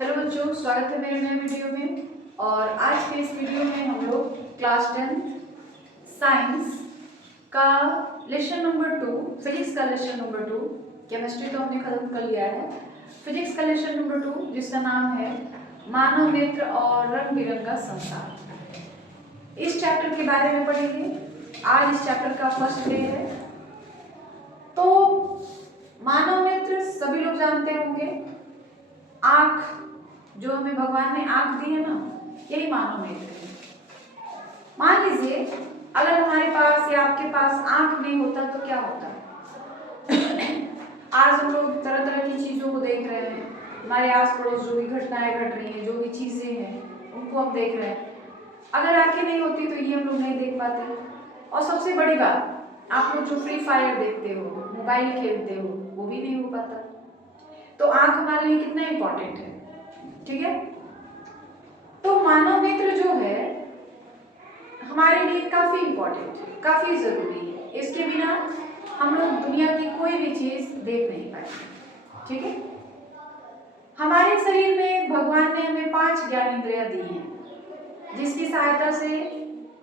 Hello बच्चों, स्वागत है मेरे नए वीडियो में। और आज के इस वीडियो में हम लोग क्लास 10 साइंस का लेसन नंबर 2, फिजिक्स का लेसन नंबर 2, केमिस्ट्री तो हमने खत्म कर लिया है। फिजिक्स का लेसन नंबर 2 जिसका नाम है मानव नेत्र और रंग बिरंगा संसार, इस चैप्टर के बारे में पढ़ेंगे। आज इस चैप्टर का फर्स्ट डे है। तो मानव नेत्र सभी लोग जानते होंगे, आंख जो हमें भगवान ने आंख दी है ना, यही मानव नेत्र है। मान लीजिए अगर हमारे पास या आपके पास आंख नहीं होता तो क्या होता। आज हम लोग तरह तरह की चीजों को देख रहे हैं, हमारे आस पड़ोस जो भी घटनाएं घट रही हैं, जो भी चीजें हैं उनको हम देख रहे हैं। अगर आंखें नहीं होती तो ये हम लोग नहीं देख पाते। और सबसे बड़ी बात, आप लोग जो फ्री फायर देखते हो, मोबाइल खेलते हो, वो भी नहीं हो पाता। तो आंख हमारे लिए कितना इंपॉर्टेंट है, ठीक है। तो मानव नेत्र जो है हमारे लिए काफी इंपॉर्टेंट है, काफी जरूरी है। इसके बिना हम लोग दुनिया की कोई भी चीज देख नहीं पाएंगे, ठीक है। हमारे शरीर में भगवान ने हमें 5 ज्ञानेंद्रियां दी हैं, जिसकी सहायता से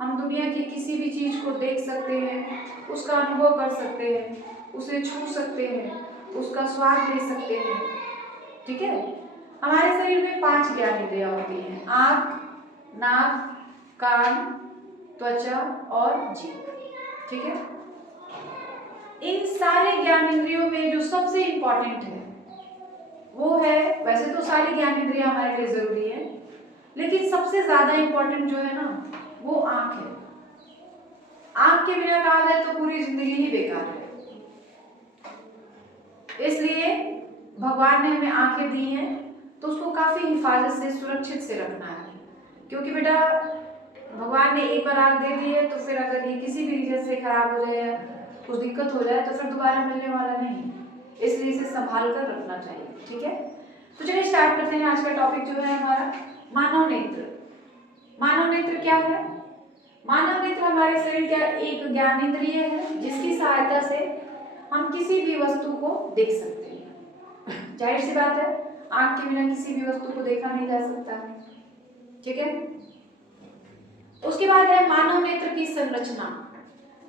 हम दुनिया की किसी भी चीज को देख सकते हैं, उसका अनुभव कर सकते हैं, उसे छू सकते हैं, उसका स्वाद ले सकते हैं, ठीक है। हमारे शरीर में 5 ज्ञानेंद्रियां होती हैं, आंख, नाक, कान, त्वचा और जीभ, ठीक है। इन सारे ज्ञानेंद्रियों में जो सबसे इंपॉर्टेंट है वो है, वैसे तो सारी ज्ञानेंद्रियां हमारे लिए जरूरी है, लेकिन सबसे ज्यादा इंपॉर्टेंट जो है ना वो आंख है। आंख के बिना कहा जाए तो पूरी जिंदगी ही बेकार है। इसलिए भगवान ने हमें आंखें दी हैं तो उसको काफी हिफाजत से, सुरक्षित से रखना है। क्योंकि बेटा भगवान ने एक बार आंख दे दी है तो फिर अगर ये किसी भी रीजन से खराब हो जाए, कुछ दिक्कत हो जाए तो फिर दोबारा मिलने वाला नहीं। इसलिए इसे संभाल कर रखना चाहिए, ठीक है। तो चलिए स्टार्ट करते हैं। आज का टॉपिक जो है हमारा मानव नेत्र। मानव नेत्र क्या है? मानव नेत्र हमारे शरीर का एक ज्ञानेंद्रिय है, जिसकी सहायता से हम किसी भी वस्तु को देख सकते हैं। जाहिर सी बात है, आंख के बिना किसी भी वस्तु को देखा नहीं जा सकता है, ठीक है। उसके बाद है मानव नेत्र की संरचना।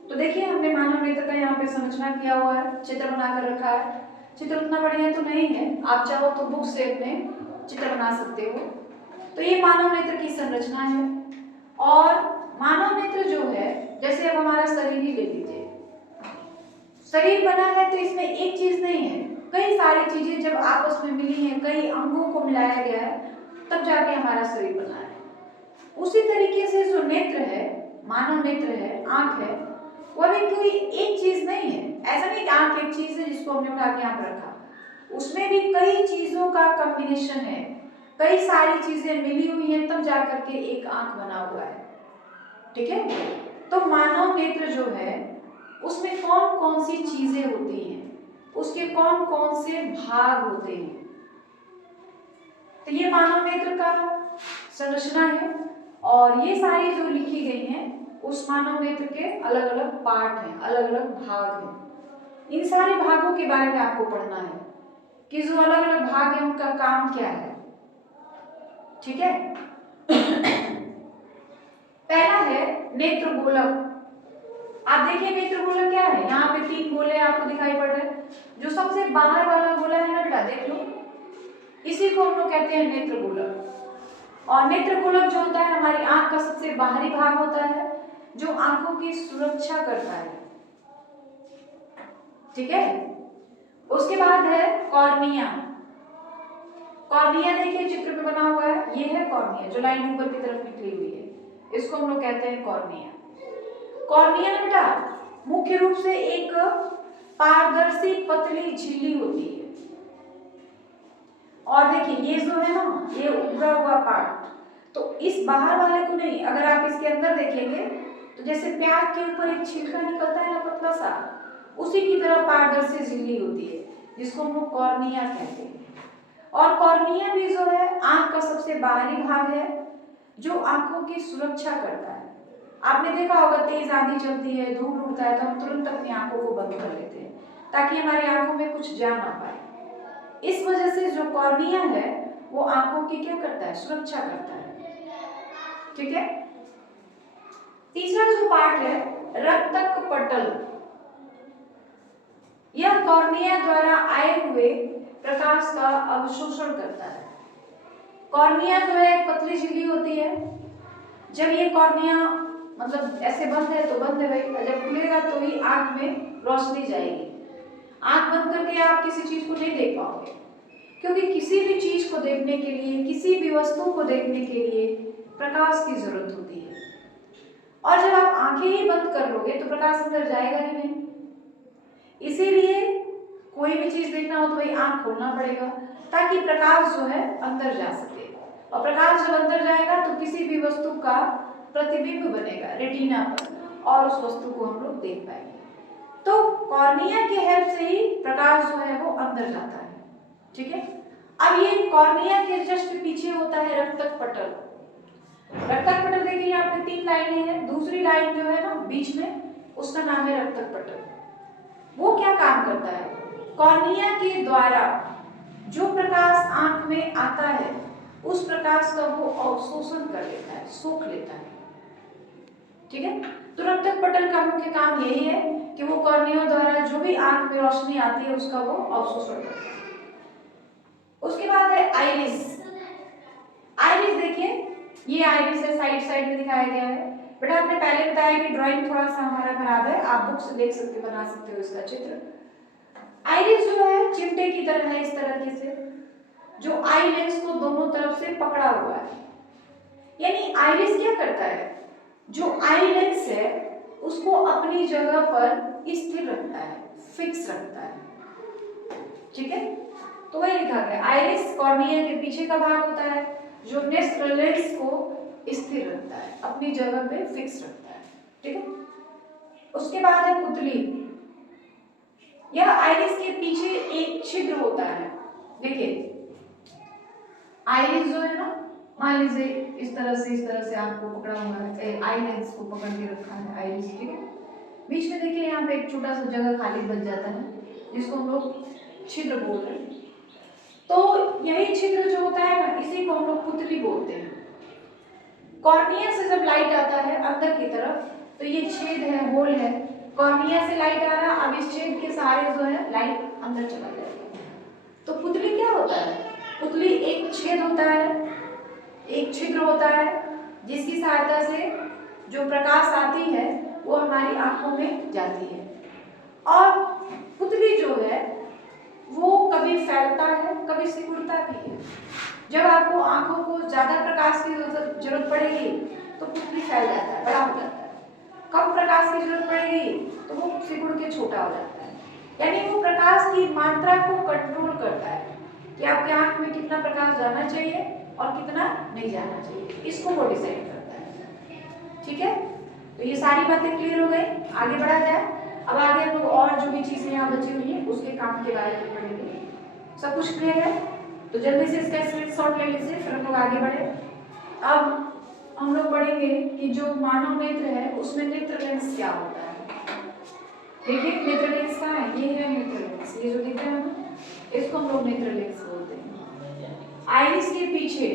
तो देखिए हमने मानव नेत्र का यहाँ पे संरचना किया हुआ है, चित्र बनाकर रखा है। चित्र उतना बढ़िया तो नहीं है, आप चाहो तो बुक से अपने चित्र बना सकते हो। तो ये मानव नेत्र की संरचना है। और मानव नेत्र जो है, जैसे अब हमारा शरीर ही ले लीजिए, शरीर बना है तो इसमें एक चीज नहीं है, कई सारी चीजें जब आपस में मिली हैं, कई अंगों को मिलाया गया है, तब जाके हमारा शरीर बना है। उसी तरीके से जो नेत्र है, मानव नेत्र है, आंख है, वह भी कोई एक चीज नहीं है। ऐसा नहीं कि आंख एक चीज है जिसको हमने उठा के यहाँ पर रखा, उसमें भी कई चीजों का कॉम्बिनेशन है, कई सारी चीजें मिली हुई हैं, तब जाकर के एक आंख बना हुआ है, ठीक है। तो मानव नेत्र जो है उसमें कौन कौन सी चीजें होती हैं, उसके कौन कौन से भाग होते हैं। तो ये मानव नेत्र का संरचना है। और ये सारी जो लिखी गई हैं उस मानव नेत्र के अलग अलग पार्ट हैं, अलग अलग भाग हैं। इन सारे भागों के बारे में आपको पढ़ना है कि जो अलग अलग भाग हैं उनका काम क्या है, ठीक है। पहला है नेत्र गोलक। आप देखिए नेत्र गोलक क्या है, यहाँ पे 3 गोले आपको दिखाई पड़ रहे हैं। जो सबसे बाहर वाला गोला है ना बेटा, देख लो, इसी को हम लोग कहते हैं नेत्र गोलक। और नेत्र गोलक जो होता है हमारी आंख का सबसे बाहरी भाग होता है, जो आंखों की सुरक्षा करता है, ठीक है। उसके बाद है कॉर्निया। कॉर्निया देखिए चित्र पे बना हुआ है, ये है कॉर्निया, जो लाइन ऊपर की तरफ निकली हुई है, इसको हम लोग कहते हैं कॉर्निया। कॉर्निया बेटा मुख्य रूप से एक पारदर्शी पतली झिल्ली होती है। और देखिए ये जो है ना, ये उभरा हुआ पार्ट, तो इस बाहर वाले को नहीं, अगर आप इसके अंदर देखेंगे तो जैसे प्याज के ऊपर एक छिलका निकलता है ना पतला सा, उसी की तरह पारदर्शी झिल्ली होती है, जिसको हम लोग कॉर्निया कहते हैं। और कॉर्निया भी जो है आंख का सबसे बाहरी भाग है, जो आंखों की सुरक्षा करता है। आपने देखा होगा तेज आंधी चलती है, धूल उड़ता है, तो हम तुरंत अपनी आंखों को बंद कर लेते हैं ताकि हमारी आंखों में कुछ जा ना पाए। इस वजह से जो कॉर्निया है वो आंखों की क्या करता है, सुरक्षा करता है। ठीक है। तीसरा जो पार्ट है रक्तक पटल, यह कॉर्निया द्वारा आए हुए प्रकाश का अवशोषण करता है। कॉर्निया जो है एक पतली झिल्ली होती है। जब ये कॉर्निया मतलब ऐसे बंद है तो बंद है भाई, जब खुलेगा तो ही आंख में रोशनी जाएगी। आंख बंद करके आप किसी चीज को नहीं देख पाओगे, क्योंकि किसी भी चीज को देखने के लिए, किसी भी वस्तु को देखने के लिए प्रकाश की जरूरत होती है। और जब आप आंखें ही बंद कर लोगे तो प्रकाश अंदर जाएगा ही नहीं। इसीलिए कोई भी चीज देखना हो तो भाई आंख खोलना पड़ेगा, ताकि प्रकाश जो है अंदर जा सके। और प्रकाश जब अंदर जाएगा तो किसी भी वस्तु का प्रतिबिंब बनेगा रेटिना पर, और उस वस्तु को हम लोग देख पाएंगे। तो कॉर्निया के हेल्प से ही प्रकाश जो है वो अंदर जाता है। ठीक है। अब ये कॉर्निया के जस्ट पीछे होता है रक्तक पटल। रक्तक पटल देखिए यहाँ पे 3 लाइनें हैं, दूसरी लाइन जो है ना बीच में, उसका नाम है रक्तक पटल। वो क्या काम करता है, कॉर्निया के द्वारा जो प्रकाश आंख में आता है उस प्रकाश का वो अवशोषण कर लेता है, सोख लेता है। ठीक है। तो रक्तक पटल का मुख्य काम यही है कि वो कॉर्निया द्वारा जो भी आंख में रोशनी आती है उसका वो अवशोषण करता है। उसके बाद है आइरिस। आइरिस देखिए, ये आइरिस है, साइड में दिखाया गया है। बेटा आपने पहले बताया कि ड्राइंग थोड़ा सा हमारा खराब है, आप बुक से देख सकते, बना सकते हो इसका चित्र। आइरिस जो है चिमटे की तरह है, इस तरह से, जो आई लेंस को दोनों तरफ से पकड़ा हुआ है। यानी आइरिस क्या करता है, जो आई लेंस है उसको अपनी जगह पर स्थिर रखता है, फिक्स रखता है। ठीक है। तो वही लिखा गया, आइरिस कॉर्निया के पीछे का भाग होता है जो नेत्र लेंस को स्थिर रखता है, अपनी जगह पे फिक्स रखता है। ठीक है। उसके बाद है पुतली। यह आइरिस के पीछे एक छिद्र होता है। देखिए आइरिस जो है ना, मान लीजिए इस तरह से आपको पकड़ा हुआ है, आई लेंस को पकड़ के रखा है आइरिस। ठीक है। बीच में देखिए यहाँ पे एक छोटा सा जगह खाली बच जाता है, जिसको हम लोग छिद्र बोल रहे हैं। तो यही छिद्र जो होता है ना, इसी को हम लोग पुतली बोलते हैं। कॉर्निया से जब लाइट आता है अंदर की तरफ, तो ये छेद है, होल है, कॉर्निया से लाइट आ रहा, अब इस छेद के सहारे जो है लाइट अंदर चला जाएगा। तो पुतली क्या होता है, पुतली एक छेद होता है, एक छिद्र होता है, जिसकी सहायता से जो प्रकाश आती है वो हमारी आंखों में जाती है। और पुतली जो है वो कभी फैलता है, कभी सिकुड़ता भी है। जब आपको आंखों को ज्यादा प्रकाश की जरूरत पड़ेगी तो पुतली फैल जाता है, बड़ा हो जाता है। कम प्रकाश की जरूरत पड़ेगी तो वो सिकुड़ के छोटा हो जाता है। यानी वो प्रकाश की मात्रा को कंट्रोल करता है कि आपके आंख में कितना प्रकाश जाना चाहिए और कितना नहीं जाना चाहिए, इसको वो डिसाइड करता है। ठीक है। तो ये सारी बातें क्लियर हो गई, आगे बढ़ा जाए। अब आगे हम लोग और जो भी चीजें यहाँ बची हुई है उसके काम के बारे में पढ़ेंगे। सब कुछ क्लियर है तो जल्दी से इसका स्क्रीनशॉट ले लीजिए, फिर हम लोग आगे बढ़े। अब हम लोग पढ़ेंगे कि जो मानव नेत्र है उसमें नेत्र लेंस क्या होता है। देखिए नेत्र लेंस कहाँ है, ये है नेत्र लेंस, ये जो दिख रहा है ना, इसको हम लोग नेत्र लेंस बोलते हैं। आइरिस के पीछे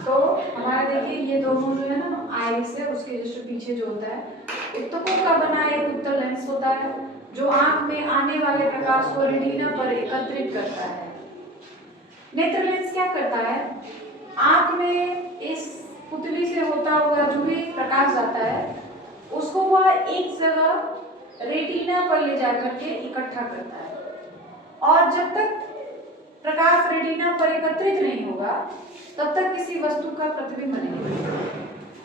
तो हमारा देखिए ये दोनों जो है ना, आइरिस है उसके जस्ट पीछे जो होता है उत्तकों का बना एक उत्तल लेंस होता है, जो आंख में आने वाले प्रकाश को रेटिना पर एकत्रित करता है। नेत्र लेंस क्या करता है, आंख में इस पुतली से होता हुआ जो भी प्रकाश जाता है उसको वह एक जगह रेटिना पर ले जाकर के इकट्ठा करता है। और जब तक प्रकाश रेटिना पर एकत्रित नहीं होगा तब तक किसी वस्तु का प्रतिबिंब नहीं बनेगा।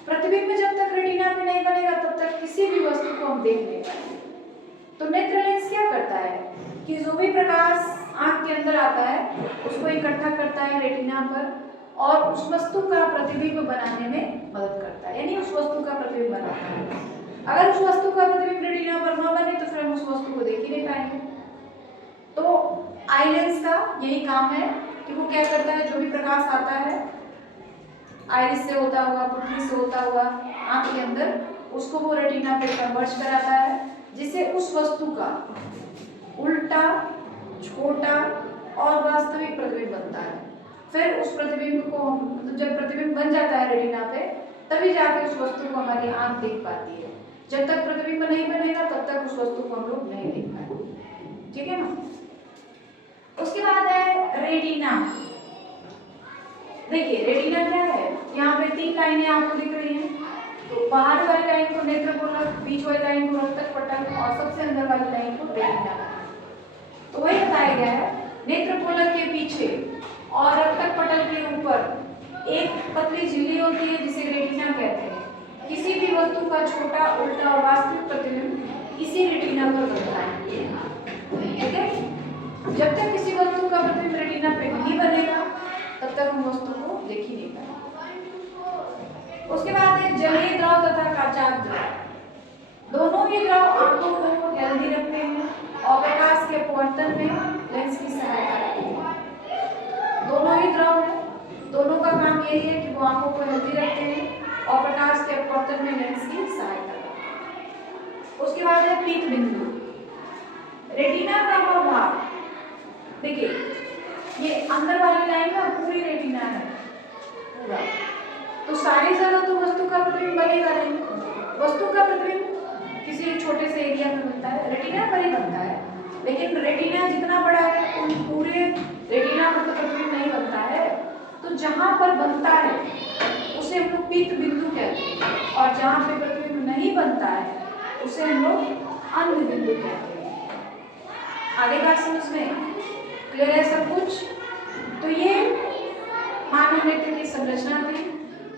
प्रतिबिंब जब तक रेटिना में नहीं बनेगा तब तक किसी भी वस्तु को हम देख नहीं पाएंगे। तो नेत्र लेंस क्या करता है कि जो भी प्रकाश आंख के अंदर आता है उसको इकट्ठा करता है रेटिना पर और उस वस्तु का प्रतिबिंब बनाने में मदद करता है, यानी उस वस्तु का प्रतिबिंब बनाता है। अगर उस वस्तु का प्रतिबिंब रेटिना पर न बने तो फिर हम उस वस्तु को देख ही नहीं पाएंगे। तो आई लेंस का यही काम है कि वो क्या करता है, जो भी प्रकाश आता है आइरिस से होता हुआ, पुतली से होता हुआ आंख के अंदर, उसको वो रेटिना पे कन्वर्ज कराता है, जिससे उस वस्तु का उल्टा, छोटा और वास्तविक प्रतिबिंब बनता है। फिर उस प्रतिबिंब को मतलब जब प्रतिबिंब बन जाता है रेटिना पे, तभी जाके उस वस्तु को हमारी आंख देख पाती है। जब तक प्रतिबिंब नहीं बनेगा तब तक उस वस्तु को हम लोग नहीं देख पाएंगे। ठीक है ना। उसके बाद है रेटिना। देखिए रेटिना क्या है, यहाँ पे 3 लाइनें आपको दिख रही हैं। तो बाहर वाली लाइन को नेत्रपोलक, बीच वाली लाइन को रक्तक पटल और सबसे अंदर वाली लाइन को रेटिना। तो वही बताया गया है, नेत्रपोलक के पीछे और रक्तक पटल के ऊपर एक पतली झिल्ली होती है जिसे रेटिना कहते हैं। किसी भी वस्तु का छोटा, उल्टा और वास्तविक प्रतिबिंब इसी रेटिना पर बनता है। ठीक है। जब तक किसी वस्तु का प्रतिबिंब रेटिना पे नहीं बनेगा तब तक हम वस्तु को देख ही नहीं पाएंगे। उसके बाद है जलीय द्रव तथा काचाभ द्रव। दोनों ही द्रव आंखों को हेल्दी रखते हैं और प्रकाश के अपवर्तन में लेंस की सहायता करते हैं। दोनों ही द्रव है, दोनों का काम यही है कि वो आंखों को हेल्दी रखते हैं और प्रकाश के अपवर्तन में लेंस की सहायता करते हैं। उसके बाद है पीत बिंदु। रेटिना का वह भाग, देखिए ये अंदर वाली लाइन ना पूरी रेटिना है पूरा, तो सारी जगह तो वस्तु का प्रतिबिंब बनेगा नहीं। वस्तु का प्रतिबिंब किसी एक छोटे से एरिया में बनता है, रेटिना पर ही बनता है, लेकिन रेटिना जितना बड़ा है उन पूरे रेटिना पर तो प्रतिबिंब नहीं बनता है। तो जहां पर बनता है उसे हम लोग पीत बिंदु कहते हैं और जहां पे प्रतिबिंब नहीं बनता है उसे हम लोग अंध बिंदु कहते हैं। आगे बात समझ में क्लियर है सब कुछ। तो ये मानव नेत्र की संरचना थी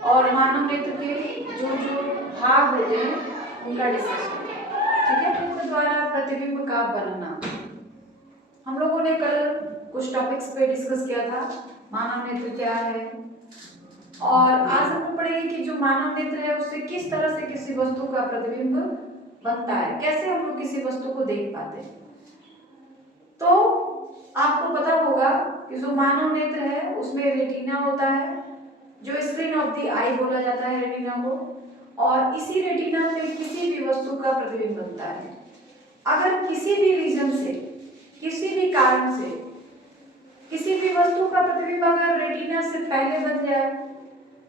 और मानव नेत्र के जो जो भाग होते हैं उनका डिस्कशन। ठीक है। नेत्र द्वारा प्रतिबिंब का बनना हम लोगों ने कल कुछ टॉपिक्स पे डिस्कस किया था, मानव नेत्र क्या है, और आज हम पढ़ेंगे कि जो मानव नेत्र है उससे किस तरह से किसी वस्तु का प्रतिबिंब बनता है, कैसे हम लोग किसी वस्तु को देख पाते हैं। तो आपको पता होगा कि जो मानव नेत्र है उसमें रेटिना होता है, जो स्क्रीन ऑफ द आई बोला जाता है रेटिना को, और इसी रेटिना में किसी भी वस्तु का प्रतिबिंब बनता है। अगर किसी भी रीजन से, किसी भी कारण से किसी भी वस्तु का प्रतिबिंब अगर रेटिना से पहले बन जाए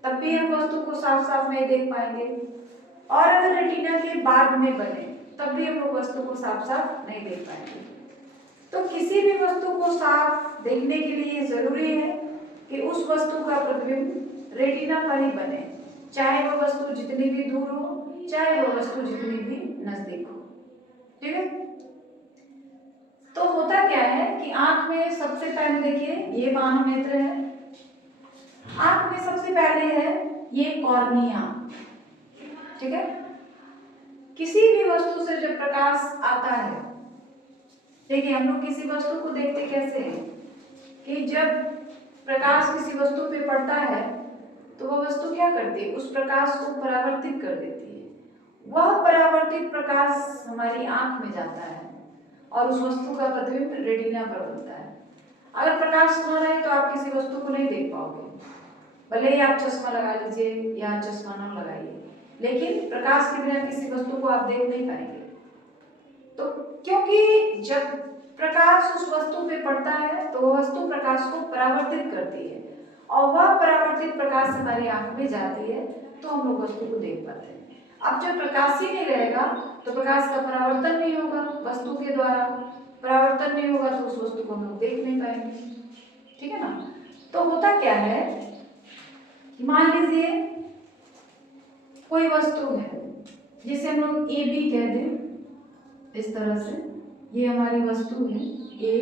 तब भी हम वस्तु को साफ साफ नहीं देख पाएंगे, और अगर रेटिना के बाद में बने तब भी हम वस्तु को साफ साफ नहीं देख पाएंगे। तो किसी भी वस्तु को साफ देखने के लिए जरूरी है कि उस वस्तु का प्रतिबिंब रेटिना पर ही बने, चाहे वह वस्तु जितनी भी दूर हो, चाहे वह वस्तु जितनी भी नजदीक हो। ठीक है। तो होता क्या है कि आंख में सबसे पहले देखिए ये मानव नेत्र है, आंख में सबसे पहले है ये कॉर्निया। ठीक है। किसी भी वस्तु से जब प्रकाश आता है, देखिए हम लोग किसी वस्तु को देखते कैसे हैं कि जब प्रकाश किसी वस्तु पे पड़ता है तो वह वस्तु क्या करती है, उस प्रकाश को परावर्तित कर देती है। वह परावर्तित प्रकाश हमारी आंख में जाता है और उस वस्तु का प्रतिबिंब रेटिना पर बनता है। अगर प्रकाश न रहे तो आप किसी वस्तु को नहीं देख पाओगे, भले ही आप चश्मा लगा लीजिए या चश्मा न लगाइए, लेकिन प्रकाश के बिना किसी वस्तु को आप देख नहीं पाएंगे। तो क्योंकि जब प्रकाश उस वस्तु पे पड़ता है तो वह वस्तु प्रकाश को परावर्तित करती है और वह परावर्तित प्रकाश हमारी आंख में जाती है तो हम लोग वस्तु को देख पाते हैं। अब जब प्रकाश ही नहीं रहेगा तो प्रकाश का परावर्तन नहीं होगा, वस्तु के द्वारा परावर्तन नहीं होगा तो उस वस्तु को हम लोग देख नहीं पाएंगे। ठीक है ना। तो होता क्या है कि मान लीजिए कोई वस्तु है जिसे हम लोग ए बी कह दें, इस तरह से ये हमारी वस्तु है ए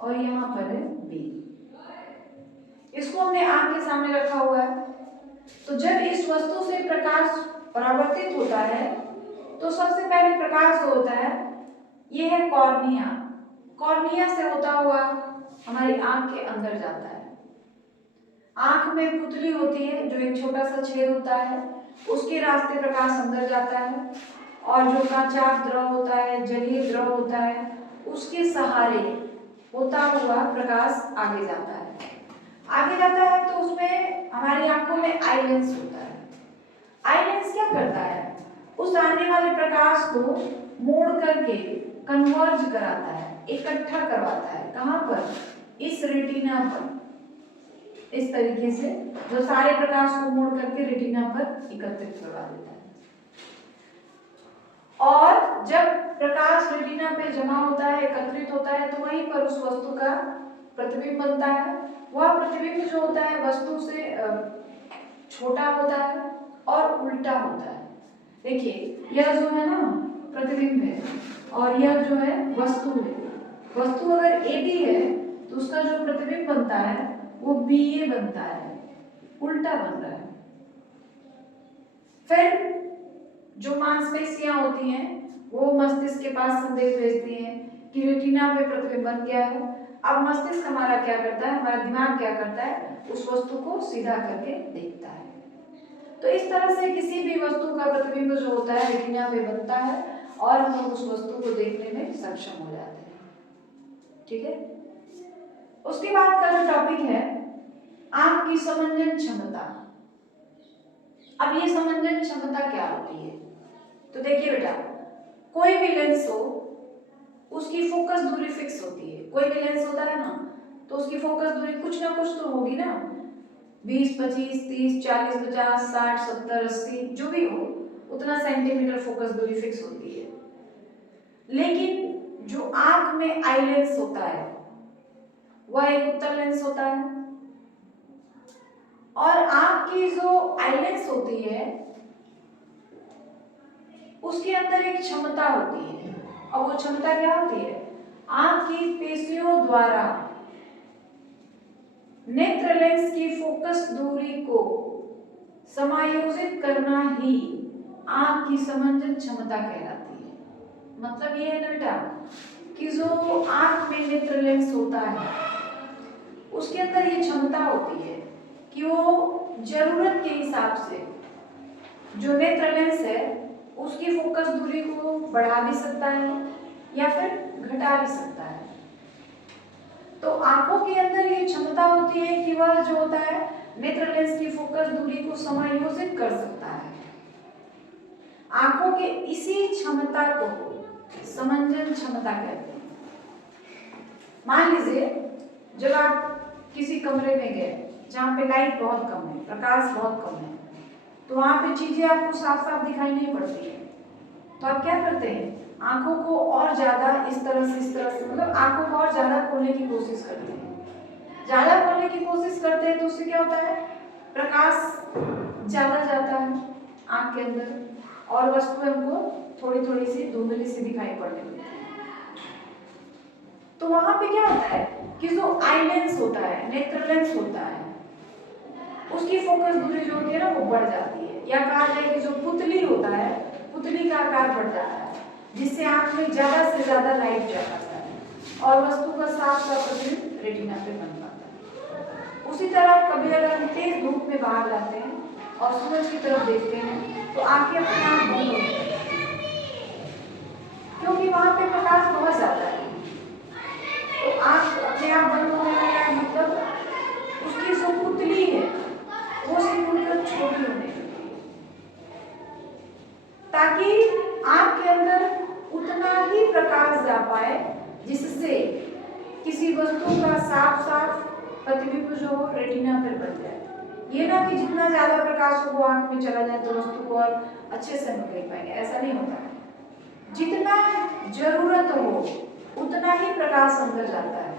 और यहाँ पर है बी, इसको हमने आंख के सामने रखा हुआ है। तो जब इस वस्तु से प्रकाश परावर्तित होता है तो सबसे पहले प्रकाश जो होता है ये है कॉर्निया, कॉर्निया से होता हुआ हमारी आंख के अंदर जाता है। आंख में पुतली होती है जो एक छोटा सा छेद होता है, उसके रास्ते प्रकाश अंदर जाता है और जो काचाभ द्रव होता है, जलीय द्रव होता है, उसके सहारे होता हुआ प्रकाश आगे जाता है। आगे जाता है तो उसमें हमारी आंखों में आई लेंस होता है। आई लेंस क्या करता है, उस आने वाले प्रकाश को मोड़ करके कन्वर्ज कराता है, इकट्ठा करवाता है। कहाँ पर, इस रेटिना पर। इस तरीके से जो सारे प्रकाश को मोड़ करके रेटिना पर एकत्रित करवा देता है। और जब प्रकाश रेटिना पे जमा होता है, एकत्रित होता है, तो वहीं पर उस वस्तु का प्रतिबिंब बनता है। वह प्रतिबिंब जो होता है वस्तु से छोटा होता है और उल्टा होता है। देखिए यह जो है ना प्रतिबिंब है और यह जो है वस्तु है। वस्तु अगर ए बी है तो उसका जो प्रतिबिंब बनता है वो बी ए बनता है, उल्टा बन रहा है। फिर जो मांसपेशियां होती हैं वो मस्तिष्क के पास संदेश भेजती हैं कि रेटिना पे प्रतिबिंब बन गया है। अब मस्तिष्क हमारा क्या करता है, हमारा दिमाग क्या करता है, उस वस्तु को सीधा करके देखता है। तो इस तरह से किसी भी वस्तु का प्रतिबिंब जो होता है रेटिना पे बनता है और हम लोग उस वस्तु को देखने में सक्षम हो जाते हैं। ठीक है। उसके बाद का जो टॉपिक है आंख की समंजन क्षमता। अब ये समंजन क्षमता क्या होती है? तो देखिए बेटा, कोई भी लेंस हो उसकी फोकस दूरी फिक्स होती है। कोई भी लेंस होता है ना तो उसकी फोकस दूरी कुछ ना कुछ तो होगी ना, 20, 25, 30, 40, 50, 60, 70, 80 जो भी हो उतना सेंटीमीटर फोकस दूरी फिक्स होती है। लेकिन जो आंख में आई लेंस होता है वह एक उत्तल लेंस होता है और आंख की जो आई लेंस होती है उसके अंदर एक क्षमता होती है। और वो क्षमता क्या होती है? आंख की पेशियों द्वारा नेत्र लेंस की फोकस दूरी को समायोजित करना ही आंख की समंजन क्षमता कहलाती है। मतलब ये है ना बेटा कि जो आंख में नेत्र लेंस होता है उसके अंदर ये क्षमता होती है कि वो जरूरत के हिसाब से जो नेत्र लेंस है उसकी फोकस दूरी को बढ़ा भी सकता है या फिर घटा भी सकता है। तो आंखों के अंदर ये क्षमता होती है कि वह जो होता है नेत्र लेंस की फोकस दूरी को समायोजित कर सकता है। आंखों के इसी क्षमता को समंजन क्षमता कहते हैं। मान लीजिए जब आप किसी कमरे में गए जहाँ पे लाइट बहुत कम है, प्रकाश बहुत कम है, तो वहां पे चीजें आपको साफ साफ दिखाई नहीं पड़ती है, तो आप क्या करते हैं? आंखों को और ज्यादा इस तरह से मतलब आंखों को और ज्यादा खोलने की कोशिश करते हैं। ज्यादा खोलने की कोशिश करते हैं तो उससे क्या होता है? प्रकाश ज्यादा जाता है आंख के अंदर और वस्तुएं हमको थोड़ी थोड़ी सी धुंधली सी दिखाई पड़ने लगती है। तो वहां पे क्या होता है कि जो आई लेंस होता है, नेत्र लेंस होता है, उसकी फोकस दूरी जो होती है ना वो बढ़ जाती है, या कहा जाए कि जो पुतली होता है पुतली का आकार बढ़ जाता है, जिससे आंख में ज्यादा से ज्यादा लाइट जा पाता है और वस्तु का साफ साफ प्रतिबिंब रेटिना पे बन पाता है। उसी तरह कभी अगर हम तेज धूप में बाहर जाते हैं और सूरज की तरफ देखते हैं तो आंखें अपने आप बंद हो जाती हैं क्योंकि वहां पे प्रकाश बहुत ज्यादा है। तो आंख अपने आप बंद होने लगा है, मतलब उसकी जो पुतली है वो सिकुड़कर छोटी होने लगती है ताकि आंख के अंदर उतना ही प्रकाश जा पाए जिससे किसी वस्तु का साफ साफ प्रतिबिंब जो हो रेटिना पर बन जाए। ये ना कि जितना ज्यादा प्रकाश हो वो आंख में चला जाए तो वस्तु को और अच्छे से हम देख पाएंगे, ऐसा नहीं होता है। जितना जरूरत हो उतना ही प्रकाश अंदर जाता है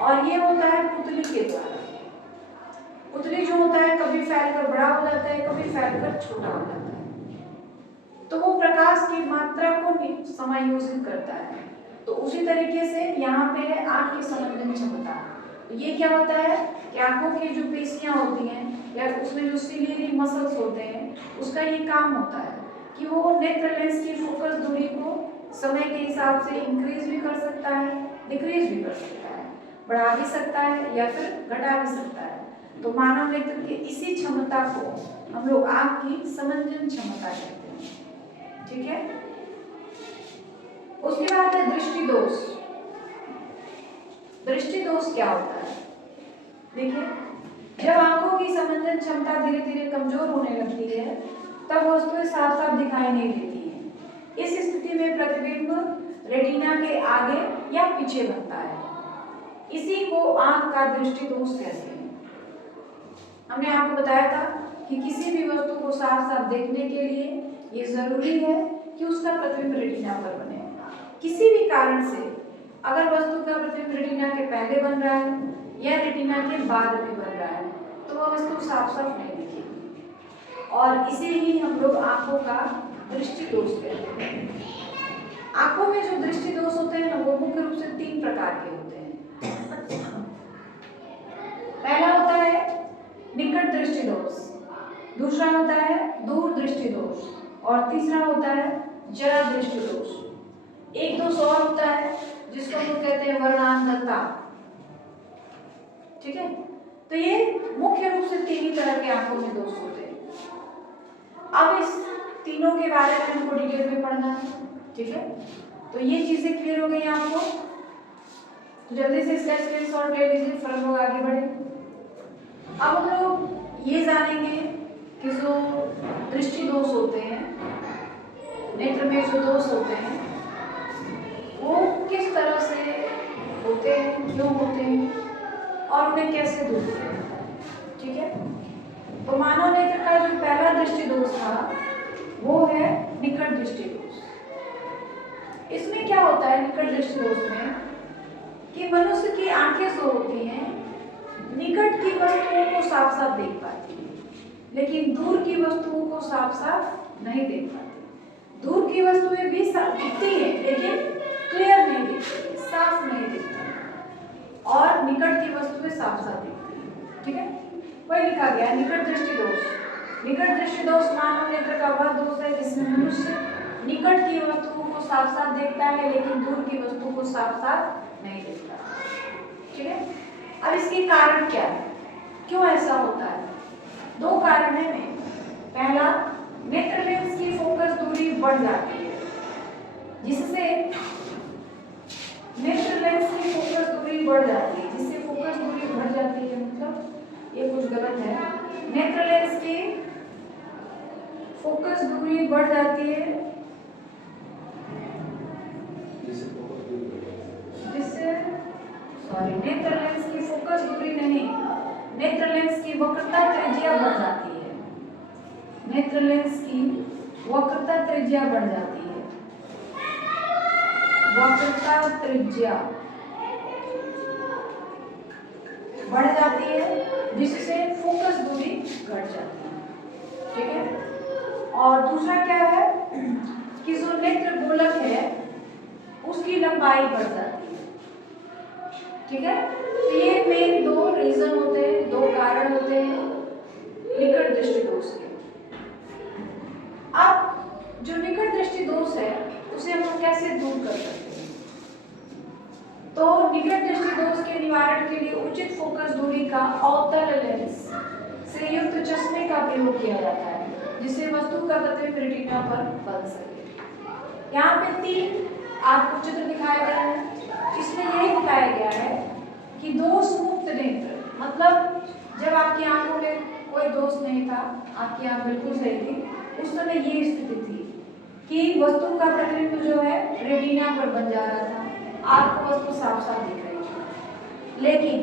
और ये होता है पुतली के द्वारा। पुतली जो होता है कभी फैलकर बड़ा हो जाता है, कभी फैलकर छोटा हो जाता है, तो वो प्रकाश की मात्रा को समायोजित करता है। तो उसी तरीके से यहाँ पे है आंख की समंजन क्षमता। ये क्या होता है कि आंखों की जो पेशियां होती हैं या उसमें जो सिलियरी मसल्स होते हैं उसका ये काम होता है कि वो नेत्र लेंस की फोकस दूरी को समय के हिसाब से इंक्रीज भी कर सकता है, डिक्रीज भी कर सकता है, बढ़ा भी सकता है या फिर घटा भी सकता है। तो मानव नेत्र की इसी क्षमता को हम लोग आंख की समंजन क्षमता कहते हैं। ठीक है। उसके बाद है दृष्टि दोष। दृष्टि दोष क्या होता है? देखिए, जब आंखों की समंजन क्षमता धीरे धीरे कमजोर होने लगती है तब वस्तुएं साफ साफ दिखाई नहीं देती हैं। इस स्थिति में प्रतिबिंब रेटिना के आगे या पीछे बनता है। इसी को आंख का दृष्टि दोष कहते हैं। हमने आपको बताया था कि किसी भी वस्तु को साफ साफ देखने के लिए ये जरूरी है कि उसका प्रतिबिंब रेटिना पर बने। किसी भी कारण से अगर वस्तु का प्रतिबिंब रेटिना के पहले बन रहा है या रेटिना के बाद में बन रहा है तो वह वस्तु साफ साफ नहीं दिखेगी, और इसे ही हम लोग आंखों का दृष्टि दोष कहते हैं। आंखों में जो दृष्टि दोष होते हैं ना वो मुख्य रूप से 3 प्रकार के होते हैं। पहला होता है निकट दृष्टि दोष, दूसरा होता है दूर दृष्टि दोष, और तीसरा होता है जरा दृष्टि दोष। एक दोष और होता है जिसको हम लोग कहते हैं वर्णांधता। ठीक है, तो ये मुख्य रूप से 3 ही तरह के आंखों में दोष होते हैं। अब इस तीनों के बारे में हमको डिटेल में पढ़ना है। ठीक है, तो ये चीजें क्लियर हो गई आपको, तो जल्दी से इसका स्क्रीनशॉट ले लीजिए, फिर हम लोग आगे बढ़े। अब हम लोग ये जानेंगे कि जो दृष्टि दोष होते हैं, नेत्र में जो दोष होते हैं वो किस तरह से होते हैं, क्यों होते हैं और उन्हें कैसे दूर किया जाता है। ठीक है, तो मानव नेत्र का जो पहला दृष्टि दोष था वो है निकट दृष्टि दोष। इसमें क्या होता है निकट दृष्टि दोष में कि मनुष्य की आंखें जो होती हैं निकट की वस्तुओं को साफ साफ देख पाती है, लेकिन दूर की वस्तुओं को साफ साफ नहीं देख पाती। दूर की वस्तुएं भी साफ दिखती हैं लेकिन क्लियर नहीं दिखती, साफ नहीं दिखती, और निकट की वस्तुएं साफ साफ दिखती हैं। ठीक है, वही लिखा गया है निकट दृष्टि दोष। निकट दृष्टि दोष मानव नेत्र का वह दोष है जिसमें मनुष्य निकट की वस्तुओं को साफ साफ देखता है लेकिन दूर की वस्तु को साफ साफ नहीं देखता। ठीक है, अब इसके कारण क्या है, क्यों ऐसा होता है? 2 कारण है में। पहला, नेत्र लेंस की फोकस दूरी बढ़ जाती है, जिससे नेत्र लेंस की फोकस दूरी बढ़ जाती है, जिससे फोकस दूरी बढ़ जाती है, मतलब ये कुछ गलत है। नेत्र लेंस की फोकस दूरी बढ़ जाती है जिससे नेत्र लेंस की फोकस दूरी नहीं, नेत्र लेंस की वक्रता त्रिज्या बढ़ जाती है। नेत्र लेंस की वक्रता त्रिज्या बढ़ जाती है, वक्रता त्रिज्या बढ़ जाती है जिससे फोकस दूरी घट जाती है। ठीक है, और दूसरा क्या है कि जो नेत्र गोलक है उसकी लंबाई बढ़ जाती है। ठीक है, तो ये मेन 2 रीजन होते हैं, 2 कारण होते हैं निकट दृष्टि दोष के। अब जो निकट दृष्टि दोष है उसे हम कैसे दूर कर सकते हैं? तो निकट दृष्टि दोष के निवारण के लिए उचित फोकस दूरी का अवतल लेंस से युक्त चश्मे का प्रयोग किया जाता है, जिससे वस्तु का प्रतिबिंब रेटिना पर बन सके। यहाँ पे 3 आपको चित्र दिखाए गए हैं, इसमें यही दिखाया गया है कि दोष मुक्त नेत्र, मतलब जब आपकी आंखों में कोई दोष नहीं था, आपकी आंख बिल्कुल सही थी, उस समय ये स्थिति थी कि वस्तु का प्रतिबिंब जो है रेटिना पर बन जा रहा था, आपको वस्तु साफ साफ दिख रही थी। लेकिन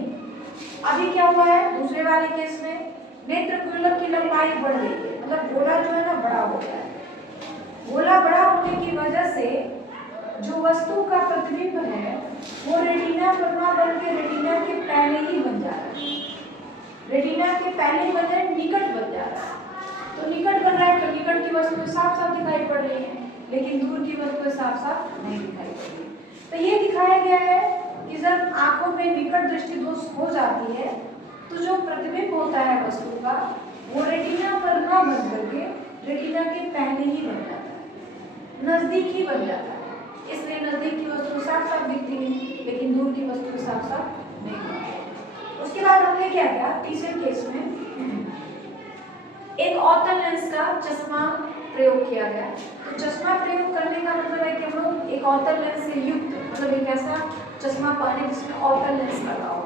अभी क्या हुआ है, दूसरे वाले केस में नेत्र गोलक की लंबाई बढ़ गई है, मतलब गोला जो है ना बड़ा हो गया है। गोला बड़ा होने की वजह से जो वस्तु का प्रतिबिंब है वो रेटिना पर ना बन के रेटिना के पहले ही बन जा रहा है, रेटिना के पहले ही बन निकट बन जा रहा है। तो निकट बन रहा है तो निकट की वस्तुएं साफ साफ दिखाई पड़ रही है, लेकिन दूर की वस्तुएं साफ साफ नहीं दिखाई पड़ रही। तो ये दिखाया गया है कि जब आंखों में निकट दृष्टि दोष हो जाती है तो जो प्रतिबिंब होता है वस्तु का वो रेटिना पर ना बन करके रेटिना के पहले ही बन जाता है, नजदीक ही बन जाता है। इसलिए नजदीक की वस्तु साफ साफ दिखती है लेकिन दूर की वस्तु साफ साफ नहीं दिखती। उसके बाद हमने क्या किया, तीसरे केस में एक अवतल लेंस का चश्मा प्रयोग किया गया। तो चश्मा प्रयोग करने का मतलब है कि हम लोग एक अवतल लेंस से युक्त, मतलब एक ऐसा चश्मा पहने जिसमें अवतल लेंस लगा हो,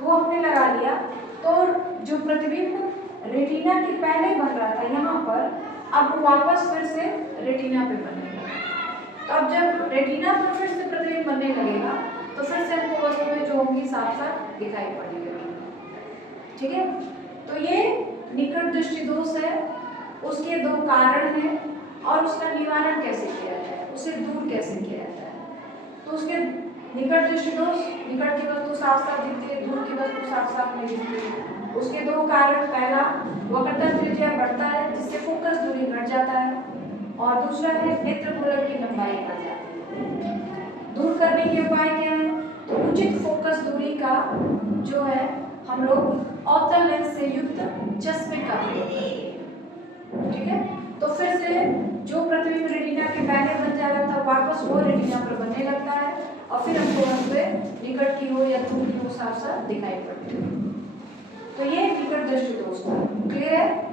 वो हमने लगा लिया। तो जो प्रतिबिंब रेटिना के पहले बन रहा था यहाँ पर, अब वापस फिर से रेटिना पे बनने लगा। तो अब जब रेटिना पर फिर से प्रतिबिंब बनने लगेगा तो फिर से हमको वस्तुएं जो होंगी साफ साफ दिखाई पड़ने लगेगी। ठीक है, तो ये निकट दृष्टि दोष है, उसके दो कारण हैं और उसका निवारण कैसे किया जाए, उसे दूर कैसे किया जाए। तो उसके निकट दृष्टि दोष, निकट की वस्तु साफ साफ दिखती है, दूर की वस्तु साफ साफ नहीं दिखती है। उसके दो कारण, पहला वक्रता त्रिज्या बढ़ता है जिससे फोकस दूरी घट जाता है, और दूसरा है नेत्र गोलक की लंबाई बढ़ जाती है। दूर करने के उपाय क्या है? तो उचित फोकस दूरी का जो है हम लोग अवतल लेंस से युक्त चश्मे का प्रयोग करते हैं। ठीक है, तो फिर से जो प्रतिबिंब रेटिना के पहले बन जा रहा था वापस वो रेटिना पर बनने लगता है और फिर हमको वस्तुएं निकट की हो या दूर की हो साफ साफ दिखाई पड़ती है। तो ये निकट दृष्टि दोष था। क्लियर है?